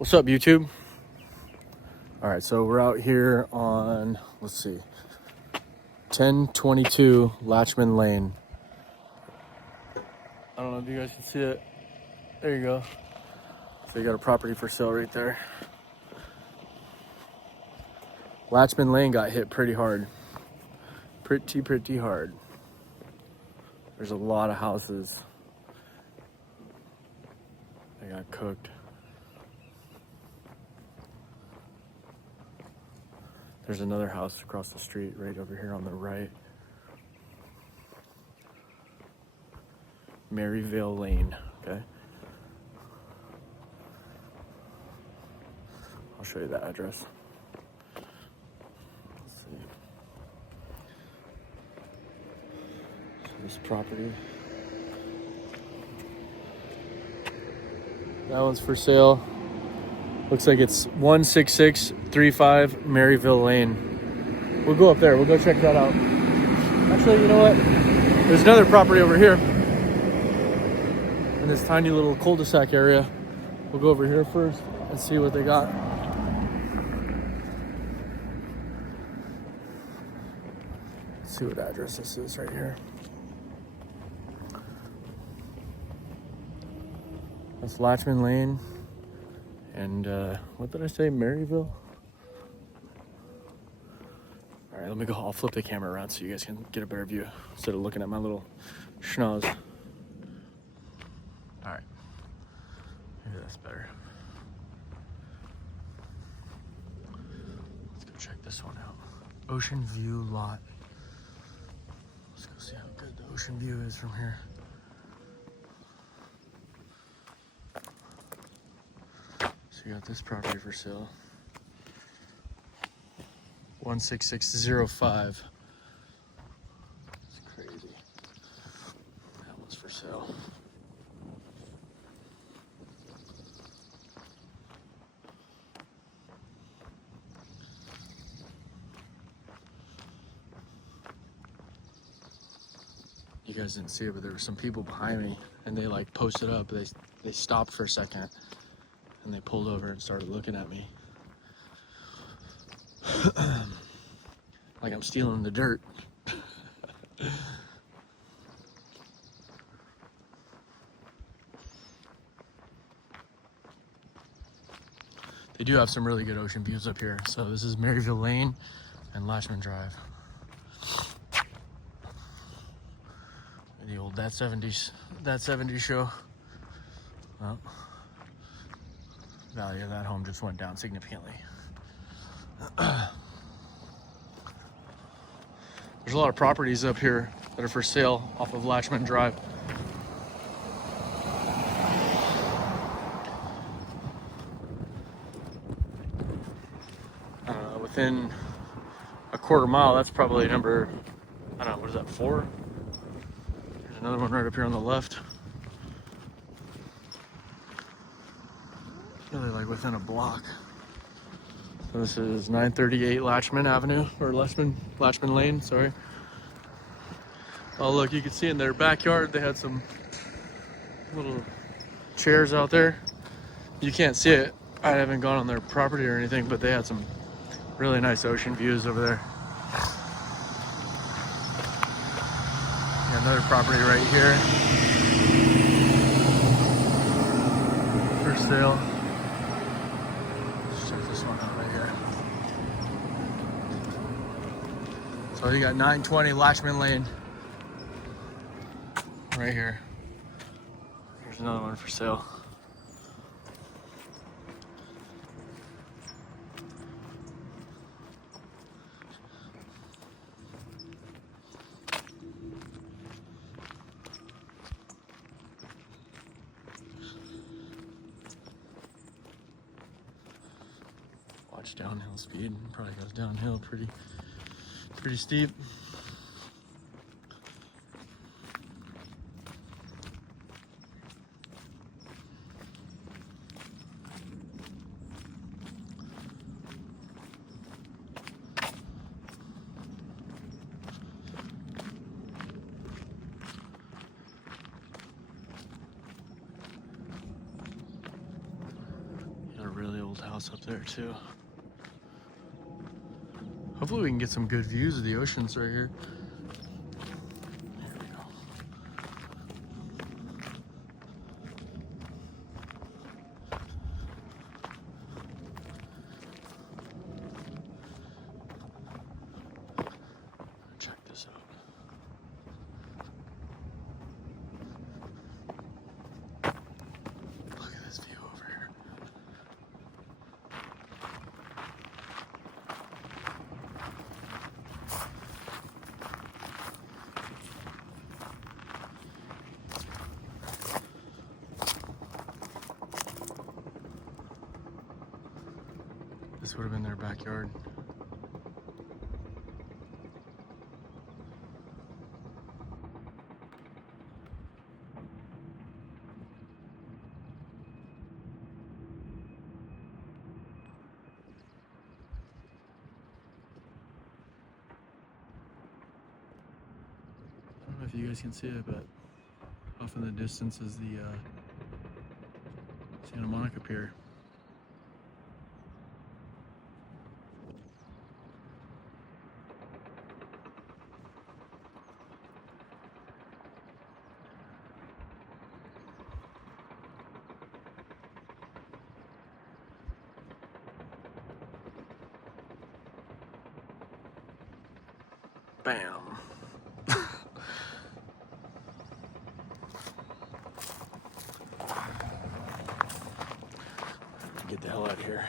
What's up, YouTube? All right, so we're out here on, let's see, 1022 Lachman Lane. I don't know if you guys can see it. There you go. So you got a property for sale right there. Lachman Lane got hit pretty hard. Pretty hard. There's a lot of houses that got cooked. There's another house across the street right over here on the right. Maryvale Lane, okay? I'll show you the address. Let's see. So this property. That one's for sale. Looks like it's 16635 Maryville Lane. We'll go up there. We'll go check that out. Actually, you know what? There's another property over here in this tiny little cul-de-sac area. We'll go over here first and see what they got. Let's see what address this is right here. That's Lachman Lane. And what did I say? Maryville? All right, let me go. I'll flip the camera around so you guys can get a better view instead of looking at my little schnoz. All right, maybe that's better. Let's go check this one out. Ocean View Lot. Let's go see how good the ocean view is from here. So you got this property for sale. 16605. It's crazy. That one's for sale. You guys didn't see it, but there were some people behind me and they like posted up. They stopped for a second and they pulled over and started looking at me. Like I'm stealing the dirt. They do have some really good ocean views up here. So this is Maryville Lane and Lachman Drive. The old That 70s show. Well, value of that home just went down significantly. There's a lot of properties up here that are for sale off of Lachman Drive. Within a quarter mile, that's probably number, I don't know, what is that, 4? There's another one right up here on the left. Really like within a block. So this is 938 Lachman Avenue, or Lachman Lane, sorry. Oh look, you can see in their backyard they had some little chairs out there. You can't see it. I haven't gone on their property or anything, but they had some really nice ocean views over there. Got another property right here for sale. Let's check this one out right here. So you got 920 Lachman Lane right here. There's another one for sale. Watch downhill speed. Probably goes downhill pretty steep. really old house up there too. Hopefully we can get some good views of the oceans right here. Here we go. Check this out. Look at this view over here. This would have been their backyard. I don't know if you guys can see it, but off in the distance is the Santa Monica Pier. Bam. Get the hell out of here.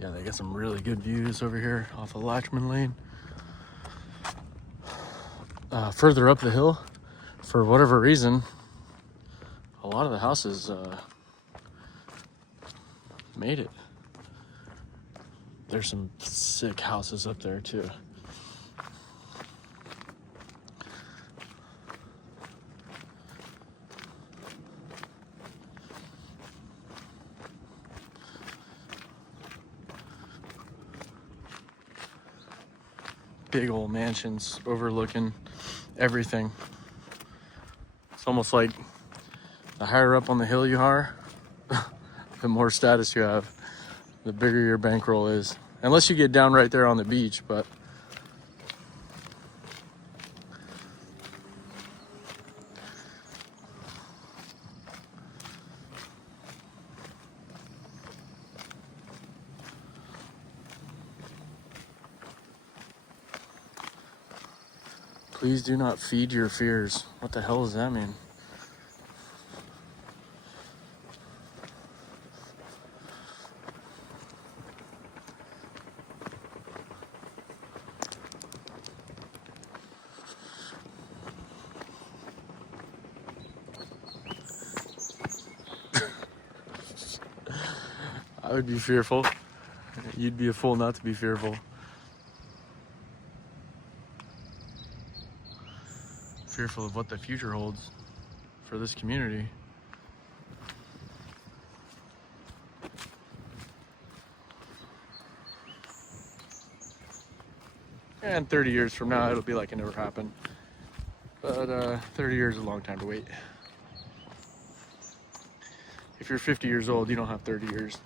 Yeah, they got some really good views over here off of Lachman Lane. Further up the hill, for whatever reason, a lot of the houses made it. There's some sick houses up there too. Big old mansions overlooking everything. It's almost like the higher up on the hill you are, the more status you have, the bigger your bankroll is. Unless you get down right there on the beach, but please do not feed your fears. What the hell does that mean? I would be fearful. You'd be a fool not to be fearful. Fearful of what the future holds for this community. And 30 years from now, it'll be like it never happened. But 30 years is a long time to wait. If you're 50 years old, you don't have 30 years.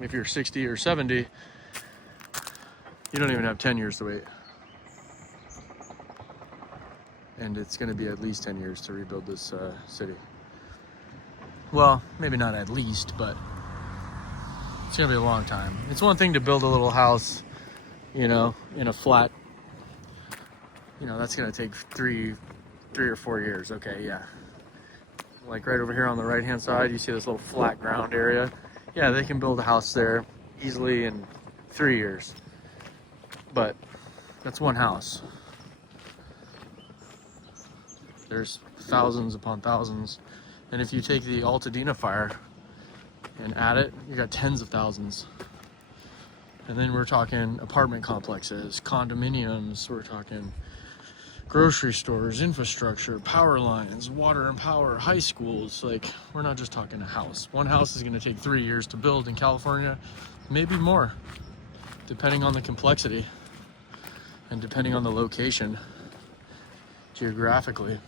If you're 60 or 70, you don't even have 10 years to wait. And it's going to be at least 10 years to rebuild this city. Well, maybe not at least, but it's going to be a long time. It's one thing to build a little house, you know, in a flat, you know, that's going to take three or 4 years. Okay, yeah. Like right over here on the right-hand side, you see this little flat ground area. Yeah, they can build a house there easily in 3 years. But that's one house. There's thousands upon thousands. And if you take the Altadena fire and add it, you got tens of thousands. And then we're talking apartment complexes, condominiums, we're talking grocery stores, infrastructure, power lines, water and power, high schools. Like, we're not just talking a house. One house is going to take 3 years to build in California, maybe more, depending on the complexity and depending on the location geographically.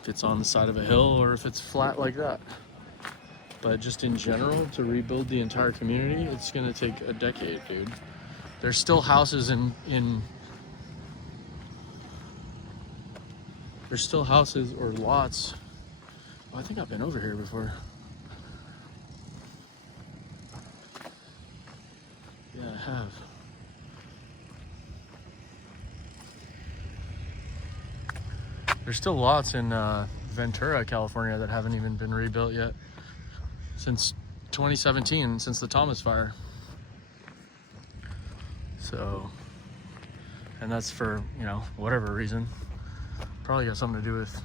if it's on the side of a hill or if it's flat like that. But just in general, to rebuild the entire community, it's gonna take a decade, dude. There's still houses there's still houses or lots. Oh, I think I've been over here before. Yeah, I have. There's still lots in Ventura, California that haven't even been rebuilt yet since 2017, since the Thomas fire. So, and that's for, you know, whatever reason. Probably got something to do with,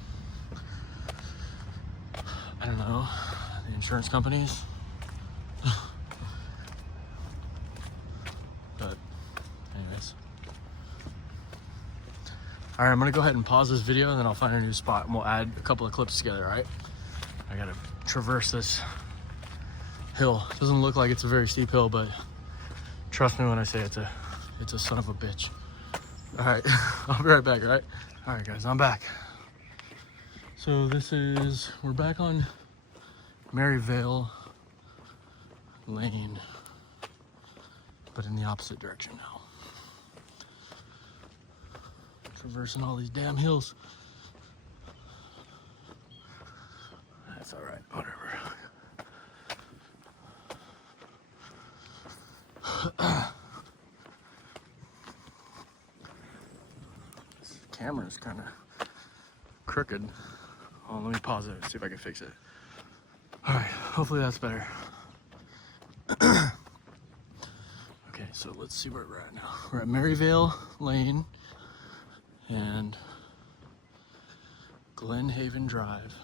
I don't know, the insurance companies. But anyways. All right, I'm gonna go ahead and pause this video and then I'll find a new spot and we'll add a couple of clips together, all right? I gotta traverse this hill. It doesn't look like it's a very steep hill, but trust me when I say it's a son of a bitch. All right, I'll be right back, all right? All right, guys, I'm back. So we're back on Maryvale Lane, but in the opposite direction now. Traversing all these damn hills. That's all right, whatever. This camera's kind of crooked. Oh, let me pause it, see if I can fix it. All right, hopefully that's better. Okay, so let's see where we're at now. We're at Maryvale Lane and Glen Haven Drive.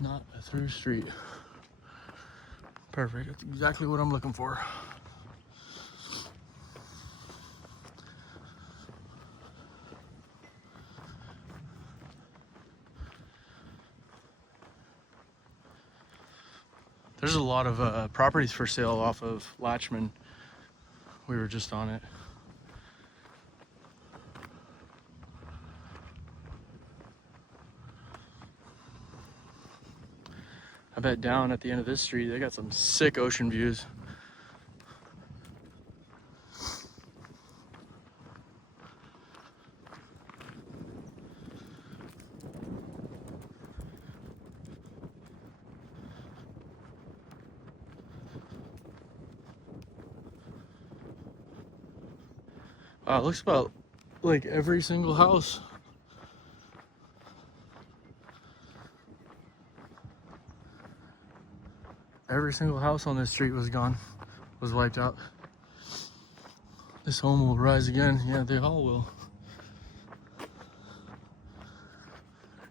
Not a through street. Perfect, that's exactly what I'm looking for. There's a lot of properties for sale off of Lachman. We were just on it. I bet down at the end of this street, they got some sick ocean views. Wow, it looks about like every single house. Every single house on this street was gone, was wiped out. This home will rise again. Yeah, they all will.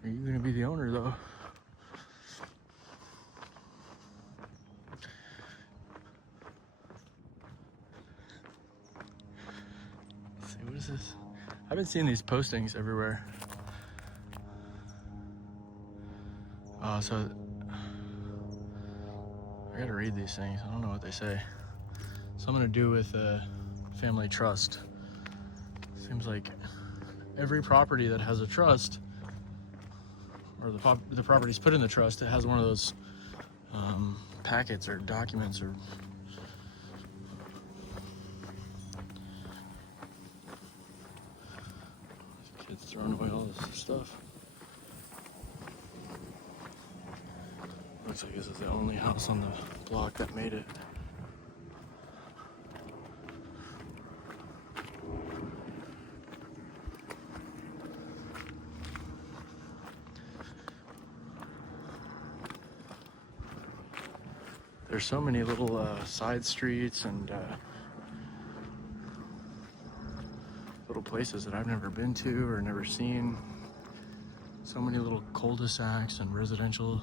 Are you gonna be the owner though? Let's see, what is this? I've been seeing these postings everywhere. So I gotta read these things. I don't know what they say. Something to do with family trust. Seems like every property that has a trust, or the property's put in the trust, it has one of those packets or documents or kids throwing away all this stuff. Looks like this is the only house on the block that made it. There's so many little side streets and little places that I've never been to or never seen. So many little cul-de-sacs and residential.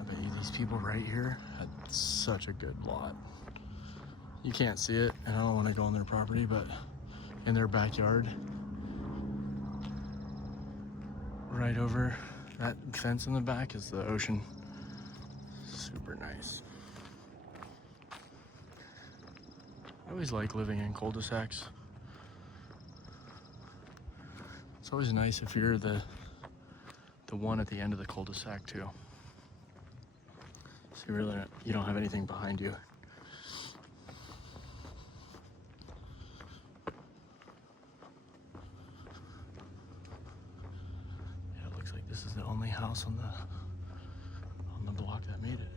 I bet you these people right here had such a good lot. You can't see it, and I don't want to go on their property, but in their backyard, right over that fence in the back is the ocean. Super nice. I always like living in cul-de-sacs. It's always nice if you're the one at the end of the cul-de-sac too. So you don't have anything behind you. Yeah, it looks like this is the only house on the block that made it.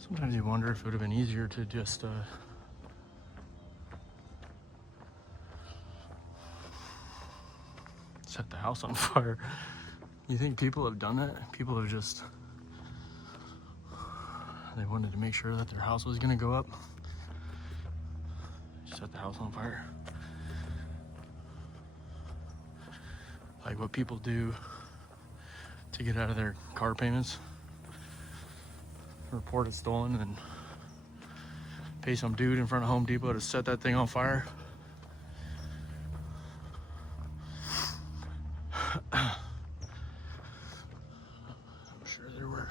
Sometimes you wonder if it would have been easier to just set the house on fire. You think people have done that? People have just, they wanted to make sure that their house was gonna go up. Set the house on fire. Like what people do to get out of their car payments. Report it stolen and pay some dude in front of Home Depot to set that thing on fire. I'm sure there were.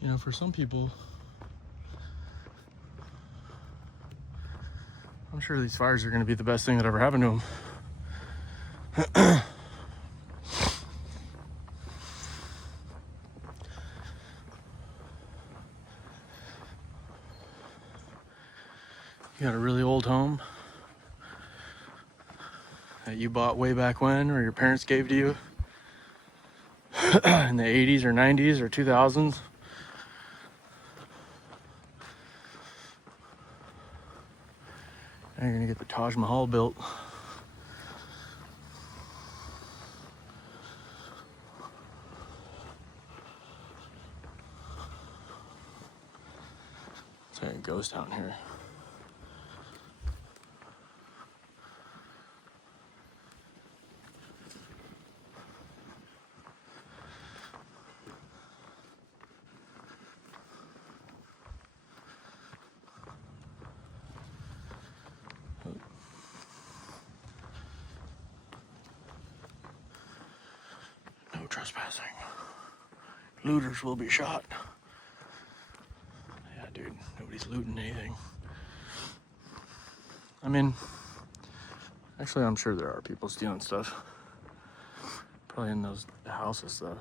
You know, for some people, I'm sure these fires are going to be the best thing that ever happened to them. You got a really old home that you bought way back when, or your parents gave to you in the 80s or 90s or 2000s. Now you're gonna get the Taj Mahal built. It's like a ghost town here. No trespassing. Looters will be shot. Yeah, dude, nobody's looting anything. I mean, actually, I'm sure there are people stealing stuff. Probably in those houses, though.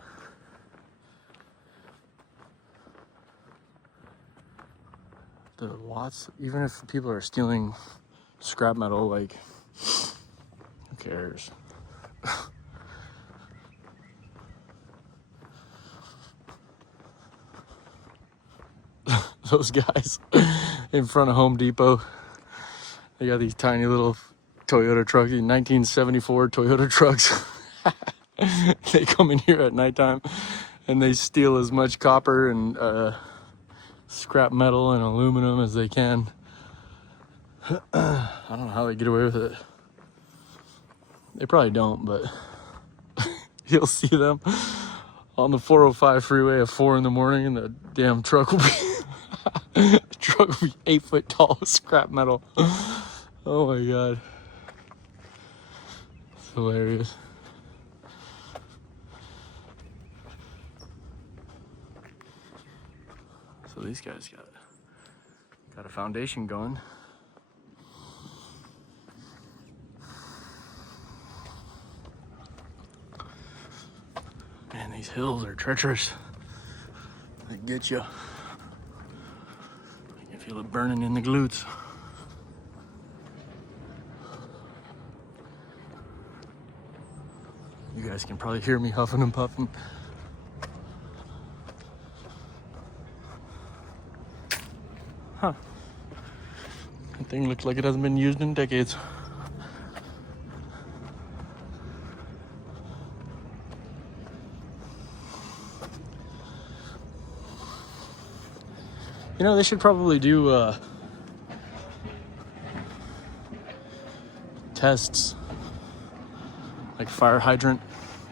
The lots, even if people are stealing scrap metal, like, who cares? Those guys in front of Home Depot, they got these tiny little Toyota trucks, 1974 Toyota trucks. They come in here at nighttime and they steal as much copper and scrap metal and aluminum as they can. I don't know how they get away with it. They probably don't, but you'll see them on the 405 freeway at 4 in the morning, and the damn truck will be the truck will be 8 foot tall with scrap metal. Oh my god, it's hilarious. So these guys got a foundation going. Man, these hills are treacherous. They get you. You can feel it burning in the glutes. You guys can probably hear me huffing and puffing. Huh. That thing looks like it hasn't been used in decades. You know, they should probably do tests, like fire hydrant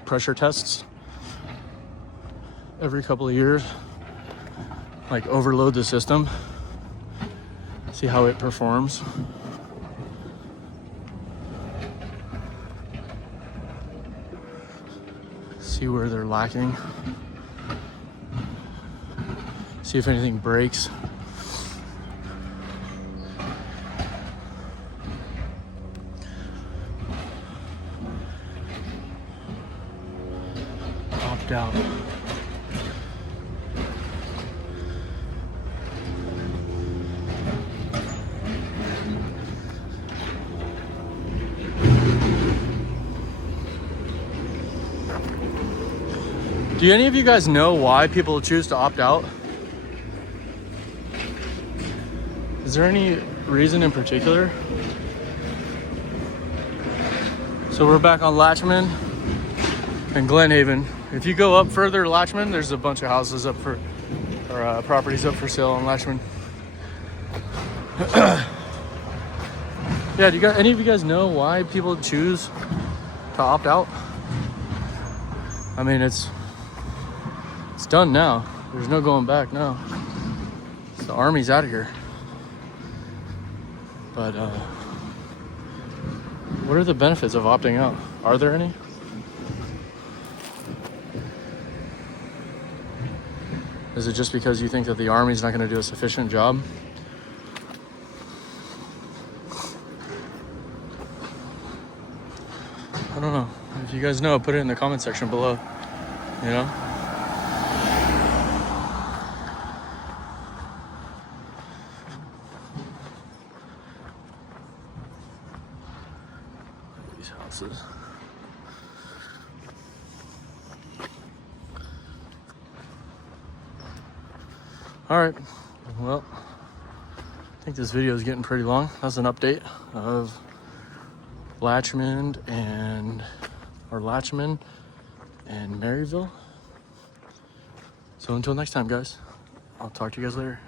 pressure tests every couple of years, like overload the system, see how it performs. See where they're lacking. See if anything breaks. Opt out. Do any of you guys know why people choose to opt out? Is there any reason in particular? So we're back on Lachman and Glenhaven. If you go up further to Lachman, there's a bunch of houses up for, or properties up for sale on Lachman. Yeah, any of you guys know why people choose to opt out? I mean, it's done now. There's no going back now. The Army's out of here. But what are the benefits of opting out? Are there any? Is it just because you think that the Army's not going to do a sufficient job? I don't know. If you guys know, put it in the comment section below. You know? These houses. All right, well, I think this video is getting pretty long. That's an update of Lachman and Maryville. So until next time, guys, I'll talk to you guys later.